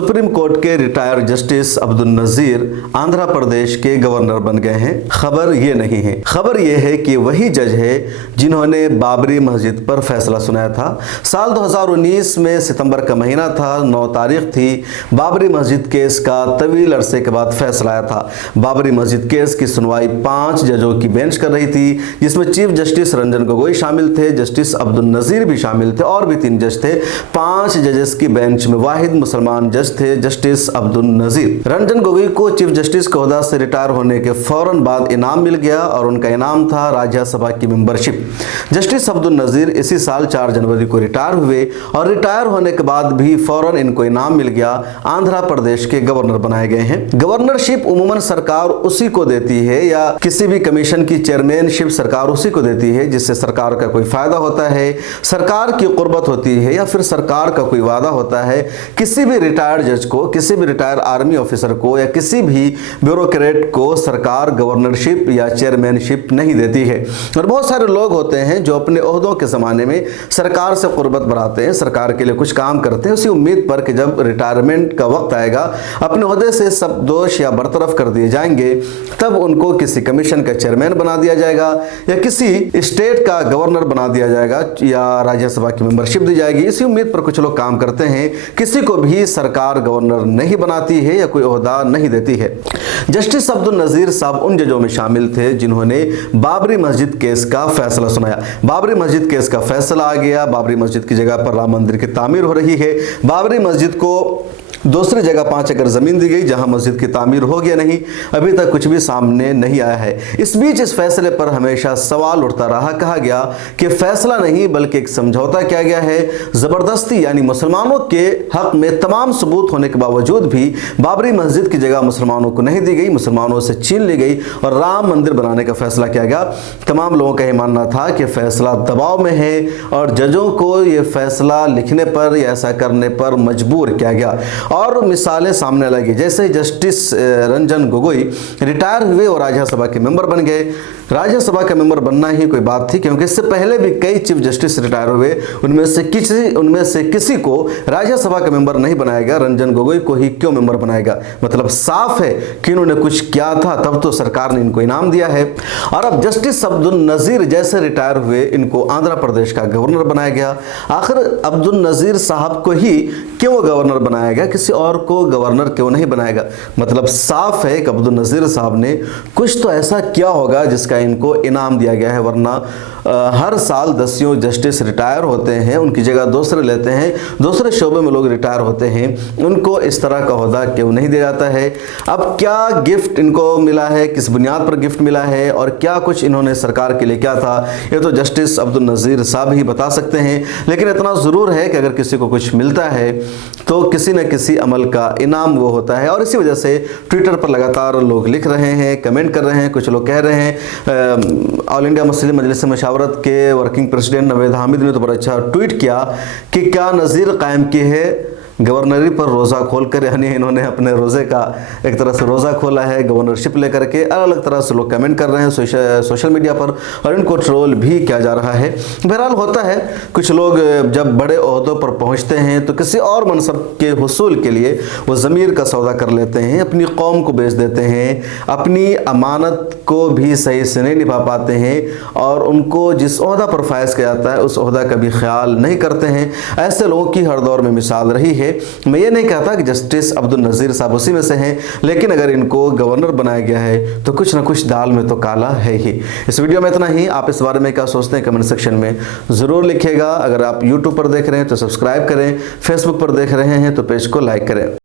Supreme court के retired justice Abdul Nazeer Andhra Pradesh के governor बन गए हैं। खबर ये नहीं है, खबर ये है कि वही जज है जिन्होंने बाबरी मस्जिद पर फैसला सुनाया था। साल 2019 में सितंबर का महीना था, 9 तारीख थी। बाबरी मस्जिद केस का तवील अरसे के बाद फैसला आया था। बाबरी मस्जिद केस की सुनवाई 5 जजों की बेंच कर रही थी, जिसमें चीफ जस्टिस रंजन गोगोई शामिल थे, जस्टिस अब्दुल नजीर भी शामिल थे और भी 3 जज थे। 5 जजेस की बेंच में वाहिद मुसलमान जज थे, जस्टिस अब्दुल नजीर। रंजन गोगोई को चीफ जस्टिस के ओहदा से रिटायर होने के फौरन बाद इनाम मिल गया और उनका इनाम था राज्यसभा की मेंबरशिप। जस्टिस अब्दुल नजीर इसी साल 4 जनवरी को रिटायर हुए और रिटायर होने के बाद भी फौरन इनको इनाम मिल गया। आंध्र प्रदेश के गवर्नर बनाए गए हैं। गवर्नरशिप उमूमन सरकार उसी को देती है या किसी भी कमीशन की चेयरमैनशिप सरकार उसी को देती है जिससे सरकार का कोई फायदा होता है, सरकार की कुर्बत होती है या फिर सरकार का कोई वादा होता है। किसी भी रिटायर्ड जज को, किसी भी रिटायर्ड आर्मी ऑफिसर को या किसी भी ब्यूरोक्रेट को सरकार गवर्नरशिप या चेयरमैनशिप नहीं देती है। और बहुत सारे लोग होते हैं जो अपने ओहदों के ज़माने में सरकार से कुर्बत बढ़ाते हैं, सरकार के लिए कुछ काम करते हैं, उसी उम्मीद पर कि जब रिटायरमेंट का वक्त आएगा, अपने ओहदे से सब दोष या बरतरफ कर दिए जाएंगे, तब उनको किसी कमीशन का चेयरमैन बना दिया जाएगा या किसी स्टेट का गवर्नर बना दिया जाएगा या राज्यसभा की मेंबरशिप दी जाएगी। इसी उम्मीद पर कुछ लोग काम करते हैं। किसी को भी सरकार गवर्नर नहीं बनाती है या कोई ओहदा नहीं देती है। जस्टिस अब्दुल नजीर साहब उन जजों में शामिल थे जिन्होंने बाबरी मस्जिद केस का फैसला सुनाया। बाबरी मस्जिद केस का फैसला आ गया। बाबरी मस्जिद की जगह पर राम मंदिर की तामीर हो रही है। बाबरी मस्जिद को दूसरी जगह 5 एकड़ जमीन दी गई जहां मस्जिद की तामीर हो गया नहीं। अभी तक कुछ भी सामने नहीं आया है। इस बीच इस फैसले पर हमेशा सवाल उठता रहा। कहा गया कि फैसला नहीं बल्कि एक समझौता किया गया है। जबरदस्ती यानी मुसलमानों के हक में तमाम सबूत होने के बावजूद भी बाबरी मस्जिद की जगह मुसलमानों को नहीं दी गई, मुसलमानों से छीन ली गई और राम मंदिर बनाने का फैसला किया गया। तमाम लोगों का यह मानना था कि फैसला दबाव में है और जजों को यह फैसला लिखने पर या ऐसा करने पर मजबूर किया गया। और मिसालें सामने लगी, जैसे जस्टिस रंजन गोगोई रिटायर हुए और राज्यसभा के मेंबर बन गए। राज्यसभा का मेंबर बनना ही कोई बात थी, क्योंकि इससे पहले भी कई चीफ जस्टिस रिटायर हुए, उनमें से किसी को राज्यसभा का मेंबर नहीं बनाया गया। रंजन गोगोई को ही क्यों मेंबर बनाएगा? मतलब साफ है कि इन्होंने कुछ किया था, तब तो सरकार ने इनको इनाम दिया है। और अब जस्टिस अब्दुल नजीर जैसे रिटायर हुए, इनको आंध्र प्रदेश का गवर्नर बनाया गया। आखिर अब्दुल नजीर साहब को ही क्यों गवर्नर बनाया गया, किसी और को गवर्नर क्यों नहीं बनाएगा? मतलब साफ है कि अब्दुल नजीर साहब ने कुछ तो ऐसा किया होगा जिसका इनको इनाम दिया गया है। वरना हर साल 10 जस्टिस रिटायर होते हैं, उनकी जगह दूसरे लेते हैं, दूसरे शोबे में लोग रिटायर होते हैं, उनको इस तरह का ओहदा क्यों नहीं दिया जाता है? अब क्या गिफ्ट इनको मिला है, किस बुनियाद पर गिफ्ट मिला है और क्या कुछ इन्होंने सरकार के लिए किया था, ये तो जस्टिस अब्दुल नजीर साहब ही बता सकते हैं। लेकिन इतना ज़रूर है कि अगर किसी को कुछ मिलता है तो किसी न किसी अमल का इनाम वो होता है। और इसी वजह से ट्विटर पर लगातार लोग लिख रहे हैं, कमेंट कर रहे हैं। कुछ लोग कह रहे हैं, ऑल इंडिया मुस्लिम मजलिस मशावरत के वर्किंग प्रेसिडेंट नवेद हामिद ने तो बड़ा अच्छा ट्वीट किया कि क्या नज़ीर कायम की है गवर्नरी पर रोज़ा खोलकर, यानी इन्होंने अपने रोज़े का एक तरह से रोज़ा खोला है गवर्नरशिप लेकर के। अलग अलग तरह से लोग कमेंट कर रहे हैं सोशल मीडिया पर और इनको ट्रोल भी किया जा रहा है। बहरहाल होता है, कुछ लोग जब बड़े ओहदों पर पहुंचते हैं तो किसी और मनसब के हुसूल के लिए वो ज़मीर का सौदा कर लेते हैं, अपनी कौम को बेच देते हैं, अपनी अमानत को भी सही से नहीं निभा पाते हैं और उनको जिस ओहदा पर फायज किया जाता है उस ओहदा का भी ख्याल नहीं करते हैं। ऐसे लोगों की हर दौर में मिसाल रही है। मैं ये नहीं कहता कि जस्टिस अब्दुल नजीर साहब उसी में से हैं, लेकिन अगर इनको गवर्नर बनाया गया है तो कुछ ना कुछ दाल में तो काला है ही। इस वीडियो में इतना ही। आप इस बारे में क्या सोचते हैं कमेंट सेक्शन में ज़रूर लिखिएगा। अगर आप यूट्यूब पर देख रहे हैं तो सब्सक्राइब करें, फेसबुक पर देख रहे हैं तो पेज को लाइक करें।